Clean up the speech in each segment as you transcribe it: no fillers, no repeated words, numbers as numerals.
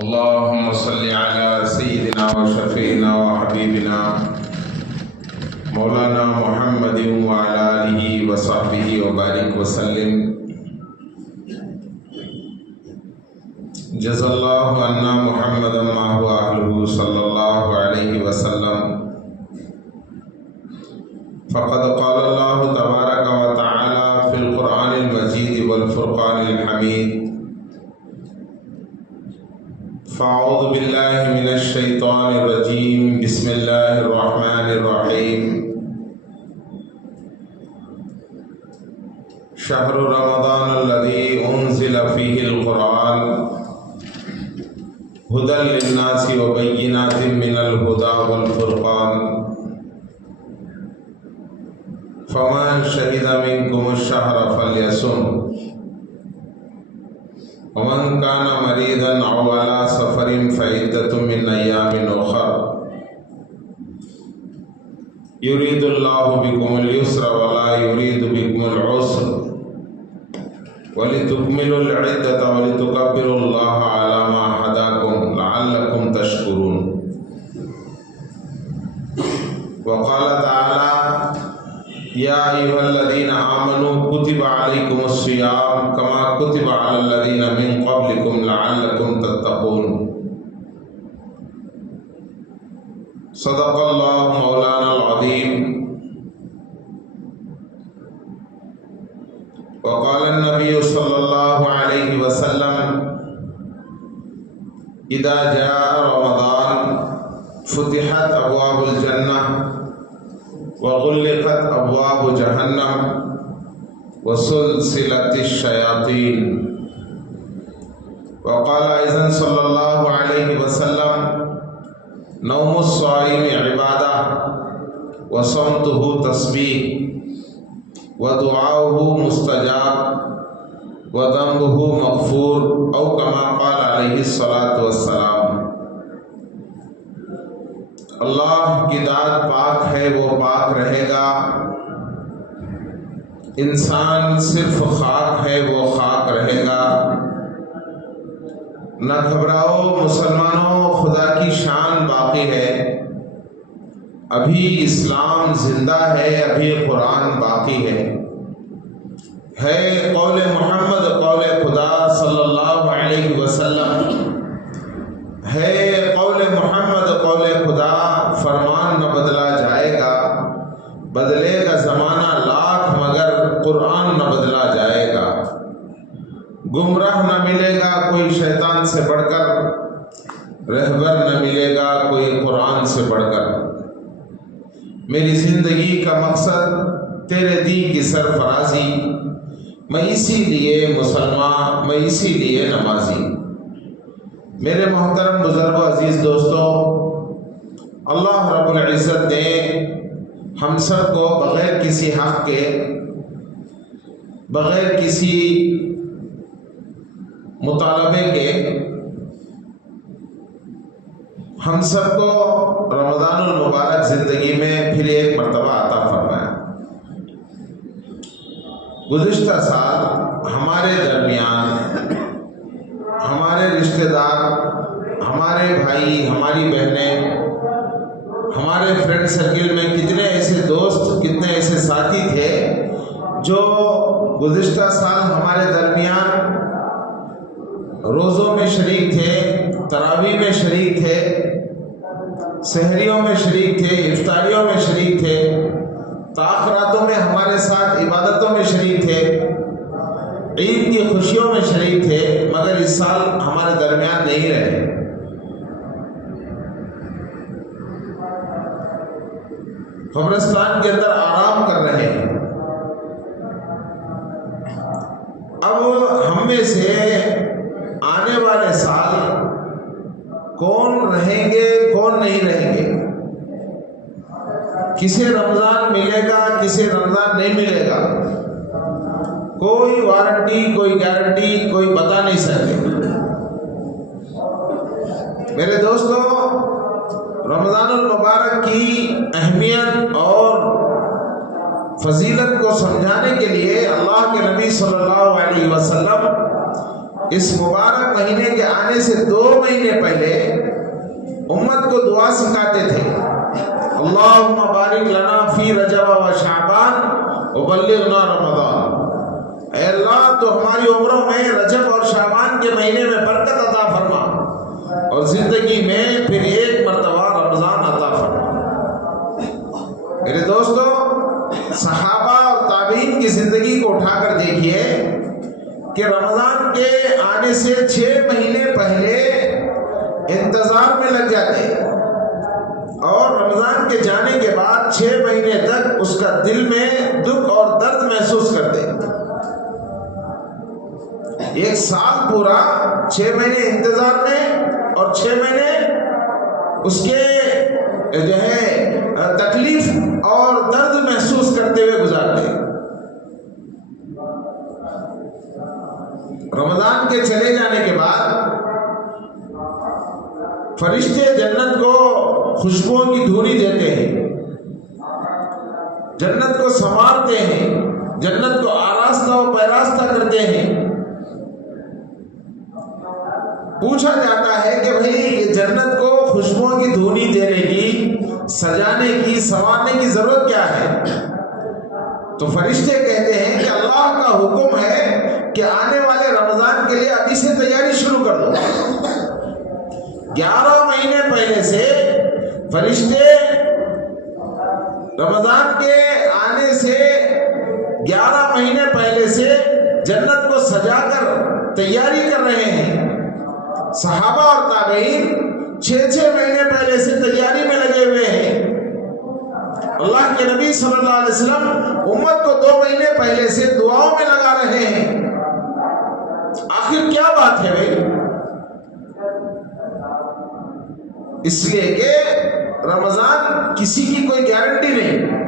اللهم صل على سيدنا وشفيعنا وحبيبنا مولانا محمد وعلى آله وصحبه وبارك وسلم. جزا الله عنا محمدا ما هو أهله صلى الله عليه وسلم. فقد قال الله تبارك وتعالى في القرآن المجيد والفرقان الحميد: فأعوذ بالله من الشيطان الرجيم. بسم الله الرحمن الرحيم. شهر رمضان الذي أنزل فيه القرآن هدى للناس وبينات من الهدى والفرقان فمن شهد منكم الشهر فليصم ومن كان مريضا أو على سفر فعدة من أيام أخر يريد الله بكم اليسر ولا يريد بكم العسر ولتكملوا العدة ولتكبروا الله على ما هداكم لعلكم تشكرون. وقال تعالى: يا أيها الذين آمنوا كتب عليكم الصيام كما كتب على الذين من قبلكم لعلكم تتقون. صدق الله مولانا العظيم. وقال النبي صلى الله عليه وسلم: إذا جاء رمضان فتحت أبواب الجنة وغلقت أبواب جهنم وسلسلت الشياطين. وقال أيضا صلى الله عليه وسلم: نوم الصائم عبادة وصمته تسبيح ودعاؤه مستجاب وذنبه مغفور أو كما قال عليه الصلاة والسلام. اللہ کی ذات پاک ہے، وہ پاک رہے گا. انسان صرف خاک ہے، وہ خاک رہے گا. نہ گھبراؤ مسلمانوں، خدا کی شان باقی ہے. ابھی اسلام زندہ ہے، ابھی قرآن باقی ہے. قول محمد قول خدا صلی اللہ علیہ وسلم ہے. قول محمد قول خدا، فرمان نہ بدلا جائے گا. بدلے گا زمانہ لاکھ مگر قرآن نہ بدلا جائے گا. گمراہ نہ ملے گا کوئی شیطان سے بڑھ کر، رہبر نہ ملے گا کوئی قرآن سے بڑھ کر. میری زندگی کا مقصد تیرے دین کی سرفرازی، میں اسی لیے مسلمان، میں اسی لیے نمازی. میرے محترم بزرگ و عزیز دوستو، اللہ رب العزت نے ہم سب کو بغیر کسی حق کے، بغیر کسی مطالبے کے، ہم سب کو رمضان المبارک زندگی میں پھر ایک مرتبہ عطا فرمایا. گزشتہ سال ہمارے درمیان ہمارے رشتہ دار، ہمارے بھائی، ہماری بہنیں، ہمارے فرینڈ سرکل میں کتنے ایسے دوست، کتنے ایسے ساتھی تھے جو گزشتہ سال ہمارے درمیان روزوں میں شریک تھے، تراویح میں شریک تھے، سحریوں میں شریک تھے، افطاریوں میں شریک تھے، تاخراتوں میں ہمارے ساتھ عبادتوں میں شریک تھے، عید کی خوشیوں میں شریک تھے، مگر اس سال ہمارے درمیان نہیں رہے. قبرستان کے اندر آرام کر رہے ہیں. اب ہم میں سے آنے والے سال کون رہیں گے، کون نہیں رہیں گے، کسے رمضان ملے گا، کسے رمضان نہیں ملے گا، کوئی وارنٹی، کوئی گارنٹی کوئی بتا نہیں سکتے. میرے دوستو، رمضان المبارک کی اہمیت اور فضیلت کو سمجھانے کے لیے اللہ کے نبی صلی اللہ علیہ وسلم اس مبارک مہینے کے آنے سے 2 مہینے پہلے امت کو دعا سکھاتے تھے، اللہم بارک لنا فی رجب و شعبان وبلغنا رمضان۔ اے اللہ تو ہماری عمروں میں رجب اور شعبان کے مہینے میں برکت عطا فرما اور زندگی میں پھر ایک مرتبہ رمضان عطا فرما۔ میرے دوستو، صحابہ اور تابعین کی زندگی کو اٹھا کر دیکھیے کہ رمضان کے آنے سے 6 مہینے پہلے انتظار میں لگ جاتے اور رمضان کے جانے کے بعد 6 مہینے تک اس کا دل میں دکھ اور درد محسوس کرتے۔ 1 سال پورا 6 مہینے انتظار میں اور 6 مہینے اس کے جو ہے تکلیف اور درد محسوس کرتے ہوئے گزارتے۔ رمضان کے چلے جانے کے بعد فرشتے جنت کو خوشبوؤں کی دھوری دیتے ہیں، جنت کو سنوارتے ہیں، جنت کو آراستہ و پیراستہ کرتے ہیں۔ پوچھا جاتا ہے کہ بھئی یہ جنت کو خوشبوؤں کی دھوری دینے کی، سجانے کی، سنوارنے کی ضرورت کیا ہے؟ تو فرشتے کہتے ہیں کہ اللہ کا حکم ہے کہ آنے والے رمضان کے لیے ابھی سے تیاری شروع کر دو۔ 11 مہینے پہلے سے فرشتے رمضان کے آنے سے 11 مہینے پہلے سے جنت کو سجا کر تیاری کر رہے ہیں۔ صحابہ اور تابعین 6 مہینے پہلے سے تیاری میں لگے ہوئے ہیں۔ اللہ کے نبی صلی اللہ علیہ وسلم امت کو 2 مہینے پہلے سے دعاؤں میں لگا رہے ہیں۔ آخر کیا بات ہے بھائی؟ اس لیے کہ رمضان کسی کی کوئی گارنٹی نہیں۔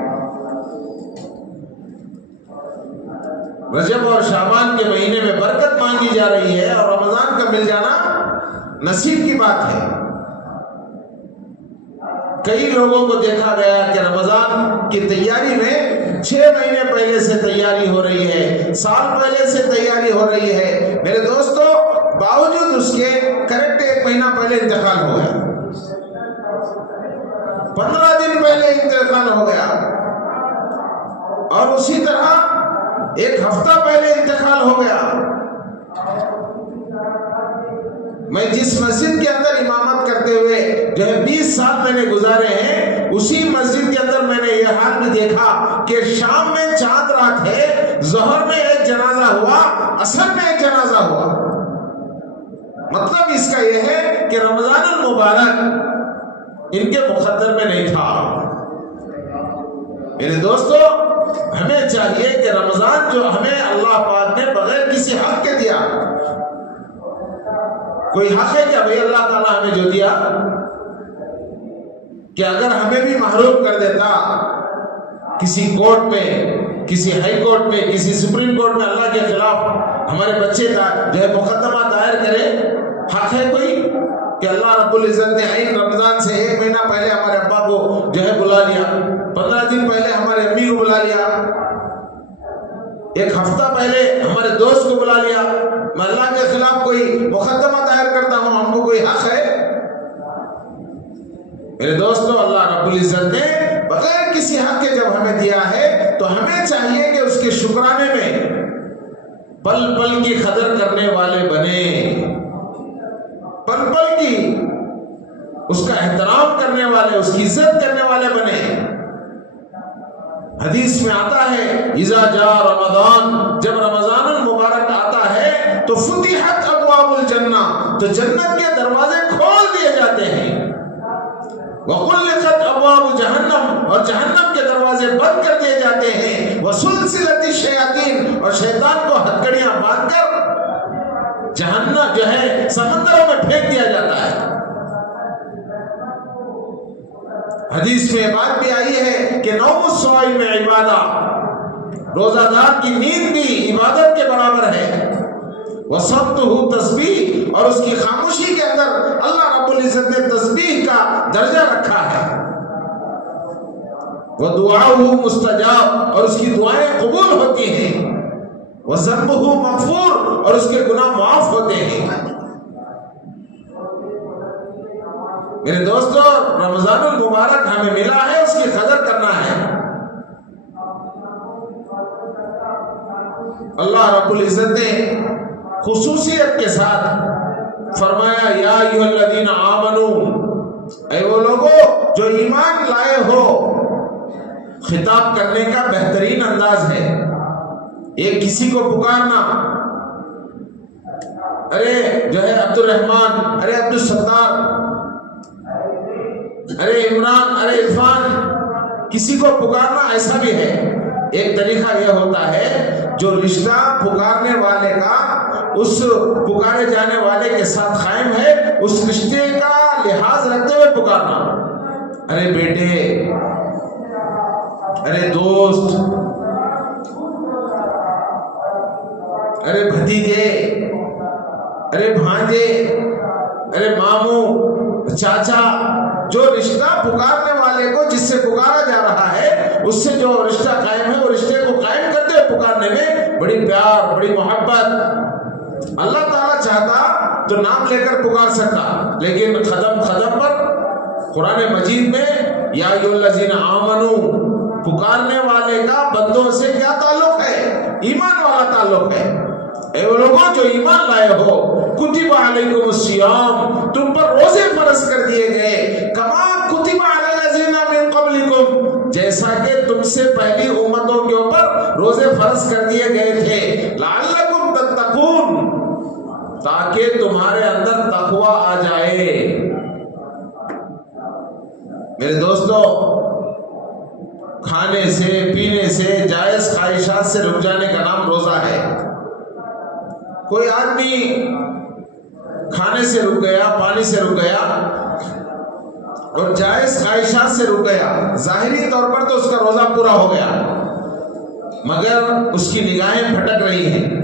رجب اور شعبان کے مہینے میں برکت مانگی جا رہی ہے اور رمضان کا مل جانا نصیب کی بات ہے۔ کئی لوگوں کو دیکھا گیا کہ رمضان کی تیاری میں 6 مہینے پہلے سے تیاری ہو رہی ہے، سال پہلے سے تیاری ہو رہی ہے۔ میرے دوستو، باوجود اس کے کریکٹ 1 مہینہ پہلے انتقال ہو گیا، 15 دن پہلے انتقال ہو گیا، اور اسی طرح 1 ہفتہ پہلے انتقال ہو گیا۔ میں جس مسجد کے اندر امامت کرتے ہوئے جو ہے 20 سال میں نے گزارے ہیں، اسی مسجد کے اندر میں نے یہ حال بھی دیکھا کہ شام میں چاند رات ہے، ظہر میں 1 جنازہ ہوا، عصر میں 1 جنازہ ہوا۔ مطلب اس کا یہ ہے کہ رمضان المبارک ان کے مقدر میں نہیں تھا۔ میرے دوستو، ہمیں چاہیے کہ رمضان جو ہمیں اللہ پاک نے بغیر کسی حق کے دیا، کوئی حق ہے کیا بھئی اللہ تعالیٰ ہمیں جو دیا، کہ اگر ہمیں بھی محروم کر دیتا کسی کورٹ میں، کسی ہائی کورٹ میں، کسی سپریم کورٹ میں اللہ کے خلاف ہمارے بچے جو ہے مقدمہ دائر کرے، حق ہے کوئی کہ اللہ رب العزت نے عین رمضان سے 1 مہینہ پہلے ہمارے ابا کو جو ہے بلا لیا، 15 دن پہلے ہمارے امی کو بلا لیا، 1 ہفتہ پہلے ہمارے دوست کو بلا لیا، میں اللہ کے خلاف کوئی مقدمہ دائر کرتا ہوں، ہم کو کوئی حق ہے؟ میرے دوستو، اللہ رب العزت نے بغیر کسی حق کے جب ہمیں دیا ہے تو ہمیں چاہیے کہ اس کے شکرانے میں پل پل کی قدر کرنے والے بنے، پل پل کی اس کا احترام کرنے والے، اس کی عزت کرنے والے بنے۔ حدیث میں آتا ہے اذا جاء رمضان، جب رمضان المبارک آتا ہے تو فتحت ابواب الجنہ، تو جنت کے دروازے کھول دیے جاتے ہیں، وغلقت ابواب جہنم، اور جہنم کے دروازے بند کر دیے جاتے ہیں، وسلسلت الشیاطین، اور شیطان کو ہتھکڑیاں باندھ کر جہنم جو ہے سمندروں میں پھینک دیا جاتا ہے۔ حدیث میں بات بھی آئی ہے کہ نوم الصائم عبادہ، روزہ دار کی نیند بھی عبادت کے برابر ہے، وصمتہ تسبیح، اور اس کی خاموشی کے اندر اللہ رب العزت نے تسبیح کا درجہ رکھا ہے، وَدُعَاؤُهُ مُسْتَجَابٌ، اور اس کی دعائیں قبول ہوتی ہیں، وَذَنْبُهُ مَغْفُورٌ، اور اس کے گناہ معاف ہوتے ہیں۔ میرے دوستو، رمضان المبارک ہمیں ملا ہے، اس کی قدر کرنا ہے۔ اللہ رب العزت نے خصوصیت کے ساتھ فرمایا یا ایھا الذین آمنوا، اے وہ لوگوں جو ایمان لائے ہو۔ خطاب کرنے کا بہترین انداز ہے، ایک کسی کو پکارنا، ارے جو ہے عبد الرحمن، ارے عبد الستار، ارے عمران، ارے عرفان، کسی کو پکارنا ایسا بھی ہے۔ ایک طریقہ یہ ہوتا ہے جو رشتہ پکارنے والے کا اس پکارے جانے والے کے ساتھ قائم ہے، اس رشتے کا لحاظ رکھتے ہوئے پکارنا، ارے بیٹے، ارے دوست، ارے بھتیجے، ارے بھانجے، ارے ماموں، چاچا، جو رشتہ پکارنے والے کو جس سے پکارا جا رہا ہے اس سے جو رشتہ قائم ہے، وہ رشتے کو قائم کرتے ہوئے پکارنے میں بڑی پیار، بڑی محبت۔ اللہ تعالیٰ چاہتا تو نام لے کر پکار سکتا، لیکن قدم قدم پر قرآن مجید میں یا ایھا الذین آمنوا، پکارنے والے کا بندوں سے کیا تعلق ہے؟ ایمان والا تعلق ہے۔ اے وہ لوگوں جو ایمان لائے ہو، کتب علیکم الصیام، تم پر روزے فرض کر دیے گئے، کما کتب علی الذین من قبلکم، جیسا کہ تم سے پہلی امتوں کے اوپر روزے فرض کر دیے گئے تھے، لعلکم تتقون، تاکہ تمہارے اندر تقوی آ جائے۔ میرے دوستو، کھانے سے، پینے سے، جائز خواہشات سے رک جانے کا نام روزہ ہے۔ کوئی آدمی کھانے سے رک گیا، پانی سے رک گیا اور جائز خواہشات سے رک گیا، ظاہری طور پر تو اس کا روزہ پورا ہو گیا، مگر اس کی نگاہیں بھٹک رہی ہیں،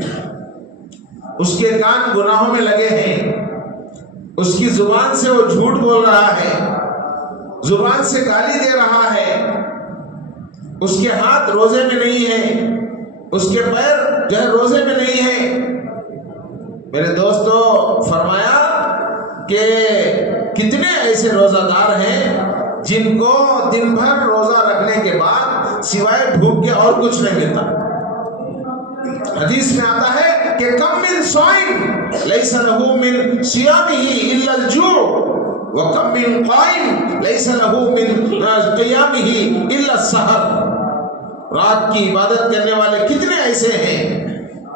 اس کے کان گناہوں میں لگے ہیں، اس کی زبان سے وہ جھوٹ بول رہا ہے، زبان سے گالی دے رہا ہے، اس کے ہاتھ روزے میں نہیں ہیں، اس کے پیر جو ہے روزے میں نہیں ہیں۔ میرے دوستو، فرمایا کہ کتنے ایسے روزہ دار ہیں جن کو دن بھر روزہ رکھنے کے بعد سوائے بھوک کے اور کچھ نہیں ملتا۔ حدیث میں آتا ہے کہ کم من صائم لیس لہ من صیامہ الا الجوع، وکم من قائم لیس لہ من قیامہ الا السحر۔ رات کی عبادت کرنے والے کتنے ایسے ہیں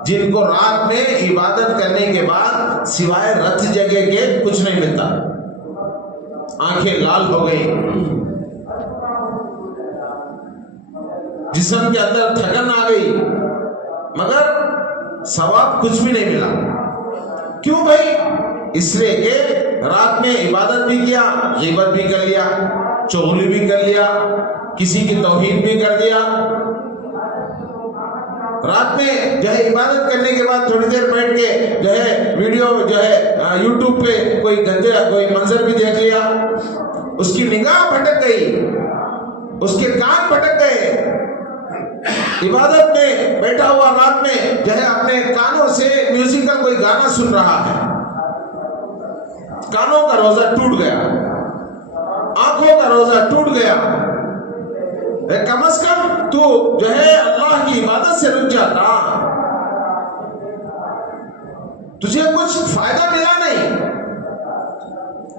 جن کو رات میں عبادت کرنے کے بعد سوائے رت جگہ کے کچھ نہیں ملتا، آنکھیں لال ہو گئی، جسم کے اندر تھکن آ گئی، مگر ثواب کچھ بھی نہیں ملا۔ کیوں بھائی؟ اس لیے کہ رات میں عبادت بھی کیا، غیبت بھی کر لیا، چغلی بھی کر لیا، کسی کی توہین بھی کر دیا۔ رات میں جو ہے عبادت کرنے کے بعد تھوڑی دیر بیٹھ کے جو ہے ویڈیو جو ہے یوٹیوب پہ کوئی گندے کوئی منظر بھی دیکھ لیا، اس کی نگاہ بھٹک گئی، اس کے کان بھٹک گئے۔ عبادت میں بیٹھا ہوا رات میں جو ہے اپنے کانوں سے میوزیکل کوئی گانا سن رہا ہے، کانوں کا روزہ ٹوٹ گیا، آنکھوں کا روزہ ٹوٹ گیا۔ کم از کم تو جو ہے اللہ کی عبادت سے رک جاتا، تجھے کچھ فائدہ ملا نہیں۔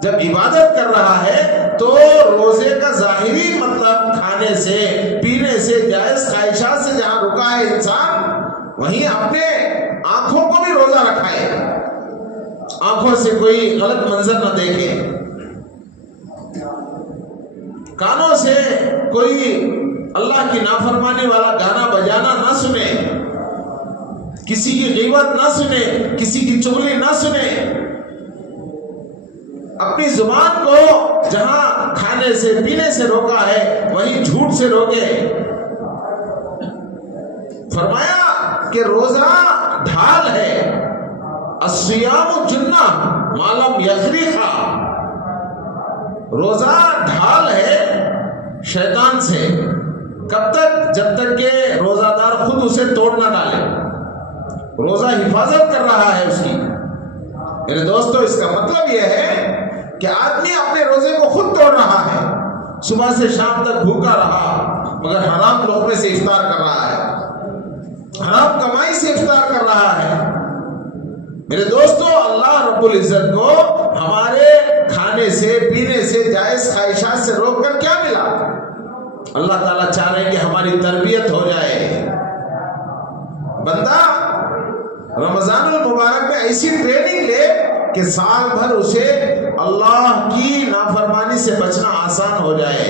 جب عبادت کر رہا ہے تو روزے کا ظاہری مطلب کھانے سے، پینے سے، جائز خواہشات سے جہاں رکا ہے انسان، وہیں اپنے آنکھوں کو بھی روزہ رکھا ہے، آنکھوں سے کوئی غلط منظر نہ دیکھے، کانوں سے کوئی اللہ کی نافرمانی والا گانا بجانا نہ سنے، کسی کی غیبت نہ سنے، کسی کی چغلی نہ سنے، اپنی زبان کو جہاں کھانے سے پینے سے روکا ہے وہیں جھوٹ سے روکے۔ فرمایا کہ روزہ ڈھال ہے، الصیام جنہ ما لم یغرقا، روزہ ڈھال ہے شیطان سے، کب تک؟ جب تک کہ روزہ دار خود اسے توڑ نہ ڈالے۔ روزہ حفاظت کر رہا ہے اس کی۔ میرے دوستو، اس کا مطلب یہ ہے کہ آدمی اپنے روزے کو خود توڑ رہا ہے، صبح سے شام تک بھوکا رہا مگر حرام لقمے سے افطار کر رہا ہے، حرام کمائی سے افطار کر رہا ہے۔ میرے دوستو، اللہ رب العزت کو ہمارے کھانے سے پینے سے جائز خواہشات سے روک کر کیا ملا؟ اللہ تعالیٰ چاہ رہے ہیں کہ ہماری تربیت ہو جائے۔ بندہ رمضان المبارک میں ایسی ٹریننگ لے کہ سال بھر اسے اللہ کی نافرمانی سے بچنا آسان ہو جائے۔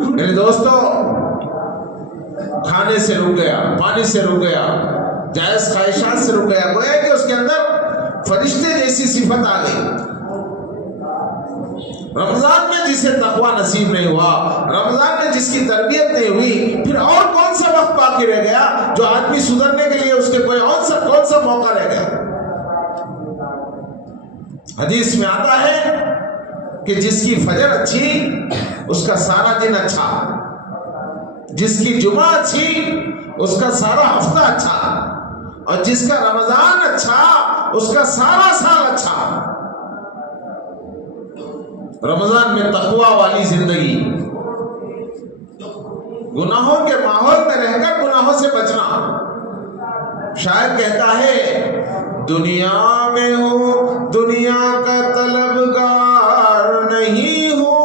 میرے دوستو، کھانے سے رک گیا، پانی سے رک گیا، جائز خواہشات سے رک گیا، گویا کہ اس کے اندر فرشتے جیسی صفت آ گئی۔ رمضان میں جسے تقوی نصیب نہیں ہوا، رمضان میں جس کی تربیت نہیں ہوئی، پھر اور کون سا وقت باقی رہ گیا جو آدمی سدھرنے کے لیے اس کے کوئی کون سا موقع رہ گیا؟ حدیث میں آتا ہے کہ جس کی فجر اچھی اس کا سارا دن اچھا، جس کی جمعہ اچھی اس کا سارا ہفتہ اچھا، اور جس کا رمضان اچھا اس کا سارا سال اچھا۔ رمضان میں تقوی والی زندگی، گناہوں کے ماحول میں رہ کر گناہوں سے بچنا۔ شاعر کہتا ہے دنیا میں ہوں دنیا کا طلبگار نہیں ہوں،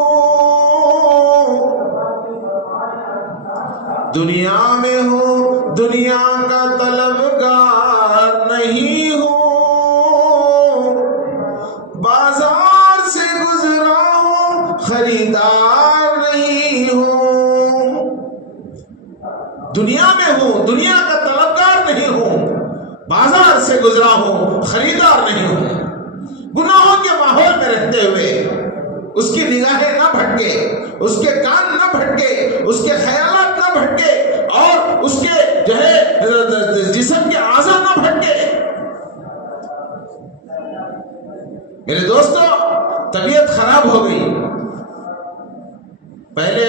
دنیا میں ہوں دنیا کا طلبگار نہیں ہوں، بازار سے گزرا ہوں خریدار نہیں ہوں۔ دنیا میں ہوں دنیا کا طلبگار نہیں ہوں، بازار سے گزرا ہوں خریدار نہیں ہوں۔ گناہوں کے ماحول میں رہتے ہوئے اس کی نگاہیں نہ بھٹکے، اس کے کان نہ بھٹکے، اس کے خیالات نہ بھٹکے، اور اس کے جو ہے جسم کے اعضاء نہ بھٹکے۔ میرے دوستو، طبیعت خراب ہو گئی، پہلے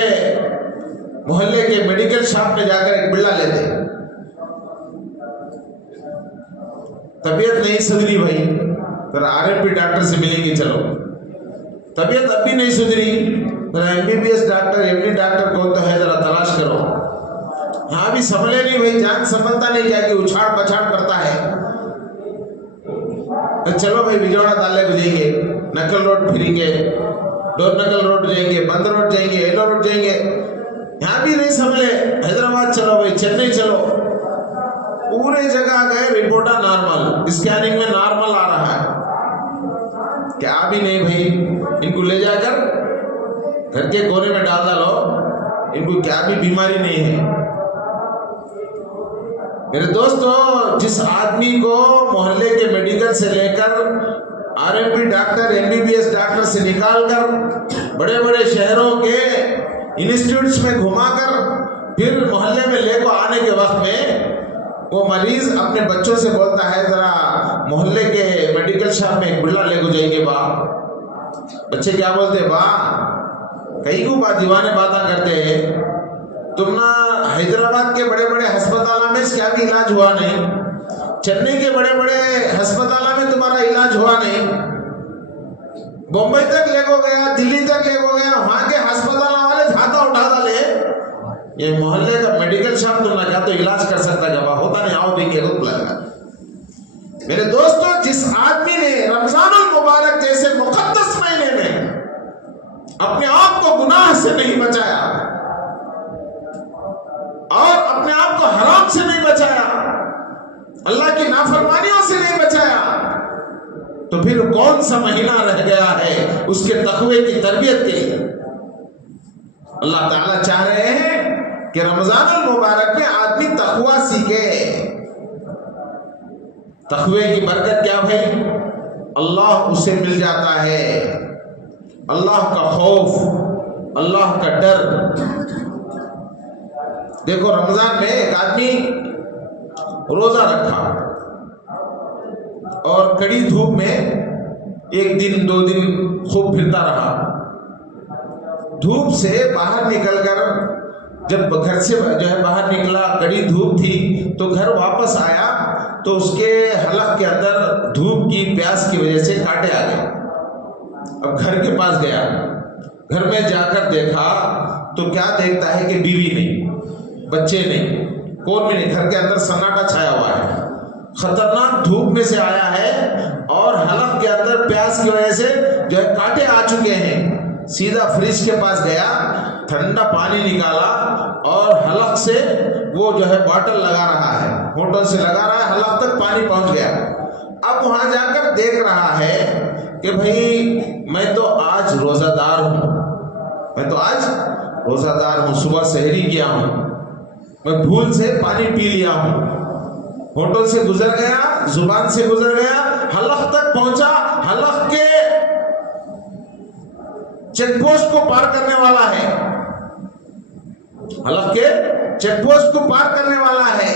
محلے کے میڈیکل شاپ میں جا کر ایک بڑا لیتے، طبیعت نہیں سدھری بھائی، پھر RMP ڈاکٹر سے ملیں گے، چلو طبیعت اب بھی نہیں سدھری، پھر MBBS ڈاکٹر MD ڈاکٹر کون تو ہے ذرا تلاش کرو، ہاں بھی سنبھلے نہیں بھائی، جان سنبھلتا نہیں، جا کے اچھاڑ پچھاڑ کرتا ہے۔ چلو بھائی بجوڑا تالے کو جائیں گے، نکل روڈ پھریں گے، ڈور نکل روڈ جائیں گے، بند روڈ جائیں گے، ایلو روڈ جائیں گے، یہاں بھی نہیں سنبھلے، حیدرآباد چلو بھائی، چنئی چلو، پورے جگہ گئے، رپورٹا نارمل، اسکیننگ میں نارمل آ رہا ہے، کیا بھی نہیں بھائی، ان کو لے جا کر گھر کے کونے میں ڈال ڈالو، ان کو کیا بھی بیماری نہیں ہے۔ میرے دوستو، جس آدمی کو محلے کے میڈیکل سے لے کر RMP ڈاکٹر MBBS ڈاکٹر سے نکال کر بڑے بڑے شہروں کے انسٹیٹیوٹس میں گھما کر پھر محلے میں لے کو آنے کے وقت میں وہ مریض اپنے بچوں سے بولتا ہے ذرا محلے کے میڈیکل شاپ میں ایک بڑا لے کو جائیں گے با، بچے کیا بولتے با کئی کو بات دیوانے باتاں کرتے ہیں، تم نہ حیدرآباد کے بڑے بڑے ہسپتالوں میں اس کا بھی علاج ہوا نہیں، چنئی کے بڑے بڑے ہسپتالوں میں تمہارا علاج ہوا نہیں، بمبئی تک لے کو گیا، دلی تک لے کو گیا، وہاں کے ہسپتالوں والے جھاتا اٹھا ڈالے، یہ محلے کا میڈیکل شاپ تم نہ کیا تو علاج کر سکتا ہے، جب ہوتا نہیں آؤ دیں گے رک لگا۔ میرے دوستو، جس آدمی نے رمضان المبارک جیسے مقدس مہینے میں اپنے آپ کو گناہ سے نہیں بچایا اور اپنے آپ کو حرام سے نہیں بچایا، اللہ کی نافرمانیوں سے نہیں بچایا، تو پھر کون سا مہینہ رہ گیا ہے اس کے تقوی کی تربیت کے لیے؟ اللہ تعالیٰ چاہ رہے ہیں کہ رمضان المبارک میں آدمی تقوی سیکھے۔ تقوی کی برکت کیا بھائی؟ اللہ اسے مل جاتا ہے، اللہ کا خوف، اللہ کا ڈر۔ دیکھو رمضان میں ایک آدمی روزہ رکھا اور کڑی دھوپ میں ایک دن دو دن خوب پھرتا رہا، دھوپ سے باہر نکل کر جب گھر سے جو ہے باہر نکلا، کڑی دھوپ تھی، تو گھر واپس آیا تو اس کے حلق کے اندر دھوپ کی پیاس کی وجہ سے کانٹے آ گئے۔ اب گھر کے پاس گیا، گھر میں جا کر دیکھا تو کیا دیکھتا ہے کہ بیوی نہیں، بچے نہیں، کون بھی نہیں، گھر کے اندر سناٹا چھایا ہوا ہے، خطرناک دھوپ میں سے آیا ہے اور حلق کے اندر پیاس کی وجہ سے جو ہے کانٹے آ چکے ہیں۔ سیدھا فریج کے پاس گیا، ٹھنڈا پانی نکالا اور حلق سے وہ جو ہے باٹل لگا رہا ہے، ہوٹل سے لگا رہا ہے، حلق تک پانی پہنچ گیا۔ اب وہاں جا کر دیکھ رہا ہے کہ بھائی میں تو آج روزہ دار ہوں، میں تو آج روزہ دار ہوں، صبح سحری کیا ہوں، میں بھول سے پانی پی لیا ہوں، ہوٹل سے گزر گیا، زبان سے گزر گیا، حلق تک پہنچا، حلق کے چیک پوسٹ کو پار کرنے والا ہے، حلق کے چیک پوسٹ کو پار کرنے والا ہے۔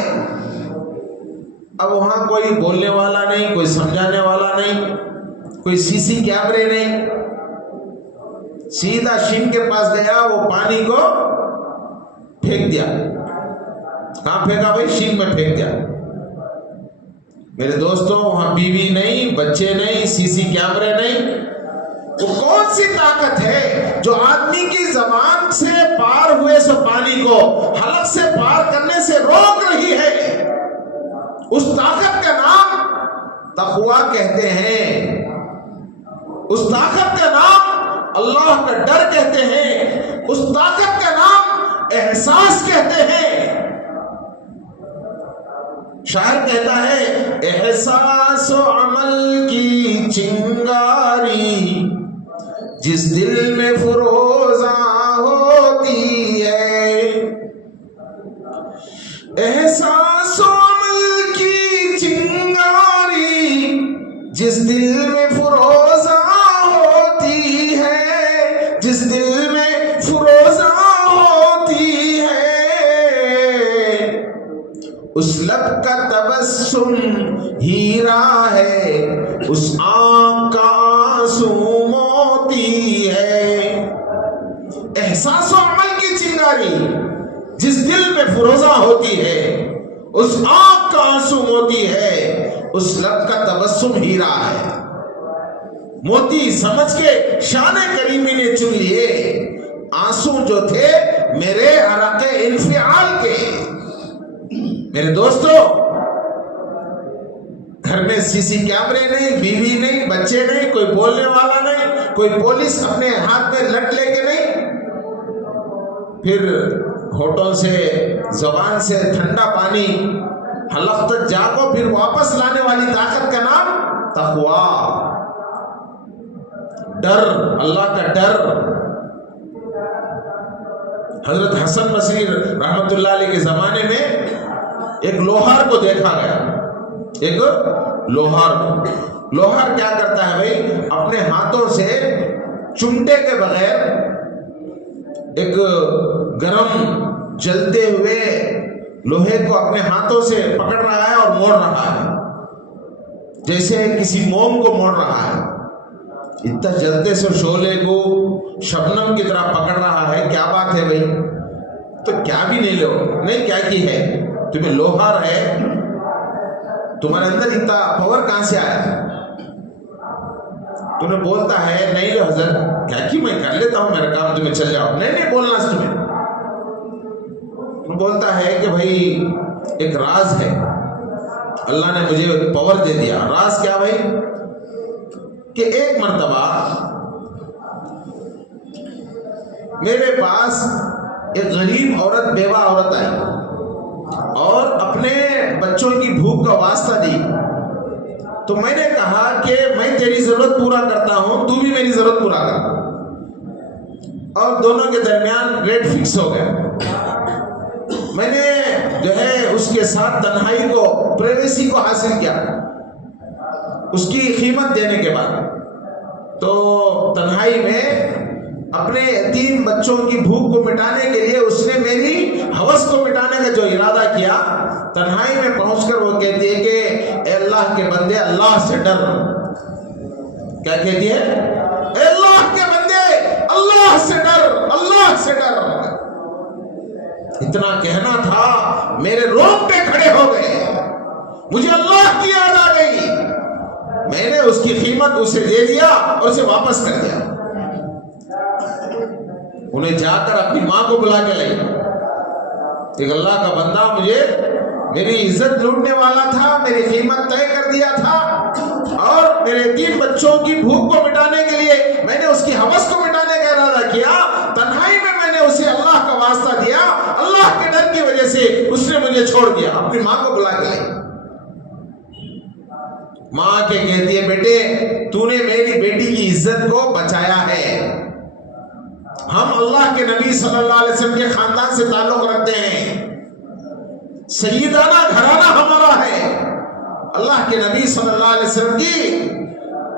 اب وہاں کوئی بولنے والا نہیں، کوئی سمجھانے والا نہیں، کوئی سی سی کیمرے نہیں، سیدھا شین کے پاس گیا، وہ پانی کو پھینک دیا۔ کہاں پھینکا بھائی؟ شین میں پھینک دیا۔ میرے دوستوں، وہاں بیوی نہیں، بچے نہیں، سی سی کیمرے نہیں، وہ کون سی طاقت ہے جو آدمی کی زبان سے پار ہوئے سو پانی کو حلق سے پار کرنے سے روک رہی ہے؟ اس طاقت کا نام تقویٰ کہتے ہیں، اس طاقت کا نام اللہ کا ڈر کہتے ہیں، اس طاقت کا نام احساس کہتے ہیں۔ شاعر کہتا ہے، احساس و عمل کی چنگاری جس دل میں فروزاں ہوتی ہے، احساس و عمل کی چنگاری جس دل میں فروزاں ہوتی ہے، جس دل میں فروزاں ہوتی ہے، اس لب کا تبسم ہیرا ہے، اس آنکھ کا آنسو موتی ہے۔ احساس و عمل کی چنگاری جس دل میں فروزاں ہوتی ہے، اس آنکھ کا آنسو موتی ہے، اس لب کا تبسم ہیرا ہے۔ موتی سمجھ کے شان کریمی نے چن لیے، آنسو جو تھے میرے عرق انفعال کے۔ میرے دوستو، گھر میں سی سی کیمرے نہیں، بیوی نہیں، بچے نہیں، کوئی بولنے والا نہیں، کوئی پولیس اپنے ہاتھ میں لٹ لے کے نہیں، پھر ہونٹوں سے، زبان سے ٹھنڈا پانی حلق تک جا کو پھر واپس لانے والی طاقت کا نام تقویٰ، ڈر، اللہ کا ڈر۔ حضرت حسن بصری رحمت اللہ علیہ کے زمانے میں ایک لوہار کو دیکھا گیا، ایک لوہار کو۔ لوہار کیا کرتا ہے بھائی؟ اپنے ہاتھوں سے چمٹے کے بغیر ایک گرم جلتے ہوئے لوہے کو اپنے ہاتھوں سے پکڑ رہا ہے اور موڑ رہا ہے، جیسے کسی موم کو موڑ رہا ہے۔ اتنا جلتے سے شعلے کو شبنم کی طرح پکڑ رہا ہے، کیا بات ہے بھائی؟ تو کیا بھی نہیں لو، نہیں کیا کی ہے؟ تمہیں لوہار ہے، تمہارے اندر اتنا پاور کہاں سے آیا؟ تمہیں بولتا ہے نہیں لو حضرت، کیا کی میں کر لیتا ہوں میرا کام، تمہیں چل جاؤ، نہیں بولنا ہے تمہیں۔ بولتا ہے کہ بھائی ایک راز ہے، اللہ نے مجھے ایک پاور دے دیا۔ راز کیا بھائی؟ کہ ایک مرتبہ میرے پاس ایک غریب عورت، بیوہ عورت آئی اور اپنے بچوں کی بھوک کا واسطہ دی، تو میں نے کہا کہ میں تیری ضرورت پورا کرتا ہوں، تو بھی میری ضرورت پورا کر، اور دونوں کے درمیان ریٹ فکس ہو گیا۔ میں نے جو ہے اس کے ساتھ تنہائی کو، پرائیویسی کو حاصل کیا اس کی قیمت دینے کے بعد۔ تو تنہائی میں اپنے یتیم بچوں کی بھوک کو مٹانے کے لیے اس نے میری ہوس کو مٹانے کا جو ارادہ کیا، تنہائی میں پہنچ کر وہ کہتی ہے کہ اے اللہ کے بندے، اللہ سے ڈر۔ کیا کہتی ہے؟ اے اللہ کے بندے، اللہ سے ڈر، اللہ سے ڈر۔ اتنا کہنا تھا میرے رونگٹے کھڑے ہو گئے، مجھے اللہ کی یاد آ گئی، میں نے اس کی قیمت اسے دے دیا اور اسے واپس کر دیا۔ انہیں جا کر اپنی ماں کو بلا کے لائی، ایک اللہ کا بندہ مجھے میری عزت لوٹنے والا تھا، میری قیمت طے کر دیا تھا، اور میرے 3 بچوں کی بھوک کو مٹانے کے لیے میں نے اس کی ہوس کو مٹانے کا ارادہ کیا، تنہائی میں نے اسے اللہ کا واسطہ دیا، اللہ کے ڈر کی وجہ سے اس نے مجھے چھوڑ دیا۔ اپنی ماں کو بلا کے لائی، ماں کے کہتی ہے بیٹے تو نے میری بیٹی کی عزت کو بچایا ہے، ہم اللہ کے نبی صلی اللہ علیہ وسلم کے خاندان سے تعلق رکھتے ہیں، سیدانہ گھرانہ ہمارا ہے، اللہ کے نبی صلی اللہ علیہ وسلم کی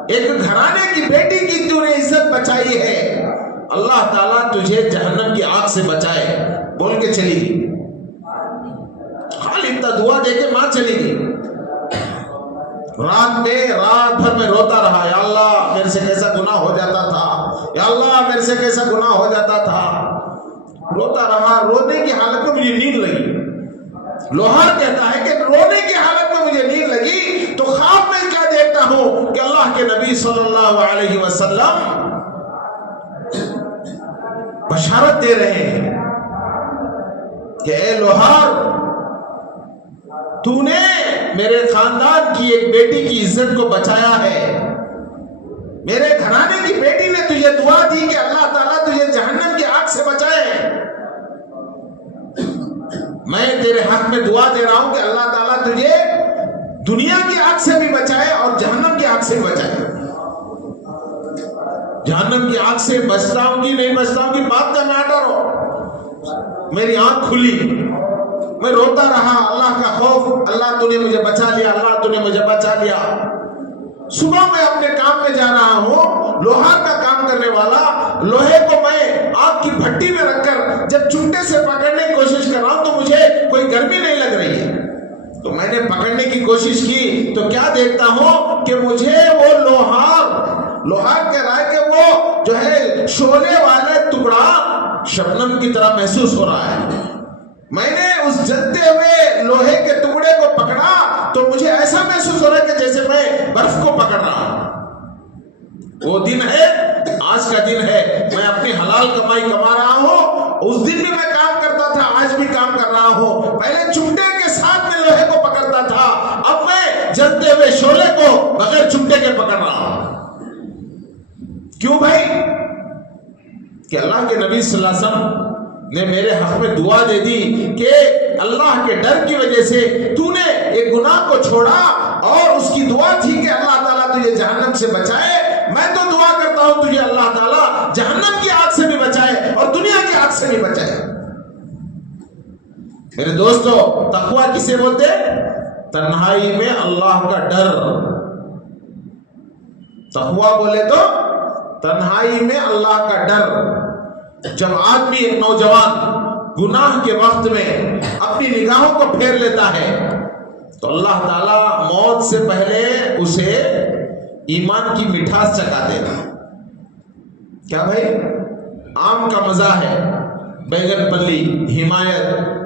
ایک گھرانے کی بیٹی کی تو نے عزت بچائی ہے، اللہ تعالیٰ تجھے جہنم کی آگ سے بچائے، بول کے چلی گئی۔ خالی اتنا دعا دے کے ماں چلی گئی۔ رات بھر میں روتا رہا، یا اللہ میرے سے کیسا گناہ ہو جاتا تھا، یا اللہ میرے سے کیسا گناہ ہو جاتا تھا، روتا رہا۔ رونے کی حالت میں مجھے نیند لگی، لوہار کہتا ہے کہ رونے کی حالت میں مجھے نیند لگی تو خواب میں کیا دیکھتا ہوں کہ اللہ کے نبی صلی اللہ علیہ وسلم بشارت دے رہے ہیں کہ اے لوہار تو نے میرے خاندان کی ایک بیٹی کی عزت کو بچایا ہے، میرے گھرانے کی بیٹی نے تجھے دعا دی کہ اللہ تعالیٰ تجھے جہنم کی آگ سے بچائے، میں تیرے حق میں دعا دے رہا ہوں کہ اللہ تعالیٰ تجھے دنیا کی آگ سے بھی بچائے اور جہنم کی آگ سے بھی بچائے۔ جہنم کی آگ سے بچتا ہوں کہ نہیں بچتا ہوں کی بات کا نہ ڈرو۔ میری آنکھ کھلی، میں روتا رہا، اللہ کا خوف، اللہ تو نے مجھے بچا لیا، اللہ تو نے مجھے بچا لیا۔ صبح میں اپنے کام میں جا رہا ہوں، لوہار کا کام کرنے والا، لوہے کو میں آگ کی بھٹی میں رکھ کر جب چمٹے سے پکڑنے کی کوشش کر رہا ہوں تو مجھے کوئی گرمی نہیں لگ رہی ہے، تو میں نے پکڑنے کی کوشش کی تو کیا دیکھتا ہوں کہ مجھے وہ لوہار کہہ رہا ہے کہ وہ جو ہے شعلے والا ٹکڑا شبنم کی طرح محسوس ہو رہا ہے۔ میں نے اس جلتے ہوئے لوہے کے ٹکڑے کو پکڑا تو مجھے ایسا محسوس ہو رہا ہے کہ جیسے میں برف کو پکڑ رہا ہوں۔ وہ دن ہے، آج کا دن ہے، میں اپنی حلال کمائی کما رہا ہوں، اس دن بھی میں کام کرتا تھا، آج بھی کام کر رہا ہوں، پہلے چمٹے کے ساتھ میں لوہے کو پکڑتا تھا، اب میں جلتے ہوئے شعلے کو بغیر چمٹے کے پکڑ رہا ہوں۔ کیوں بھائی؟ کہ اللہ کے نبی صلی اللہ علیہ وسلم نے میرے حق میں دعا دے دی کہ اللہ کے ڈر کی وجہ سے تو نے ایک گناہ کو چھوڑا، اور اس کی دعا تھی کہ اللہ تعالیٰ تجھے جہنم سے بچائے۔ میں تو دعا کرتا ہوں تجھے اللہ تعالیٰ جہنم کی آگ سے بھی بچائے اور دنیا کی آگ سے بھی بچائے۔ میرے دوستو، تقویٰ کسے بولتے؟ تنہائی میں اللہ کا ڈر۔ تقویٰ بولے تو تنہائی میں اللہ کا ڈر۔ جب آدمی ایک نوجوان گناہ کے وقت میں اپنی نگاہوں کو پھیر لیتا ہے تو اللہ تعالیٰ موت سے پہلے اسے ایمان کی مٹھاس چکھا دے گا۔ کیا بھائی؟ آم کا مزہ ہے، بیگن پلی، حمایت،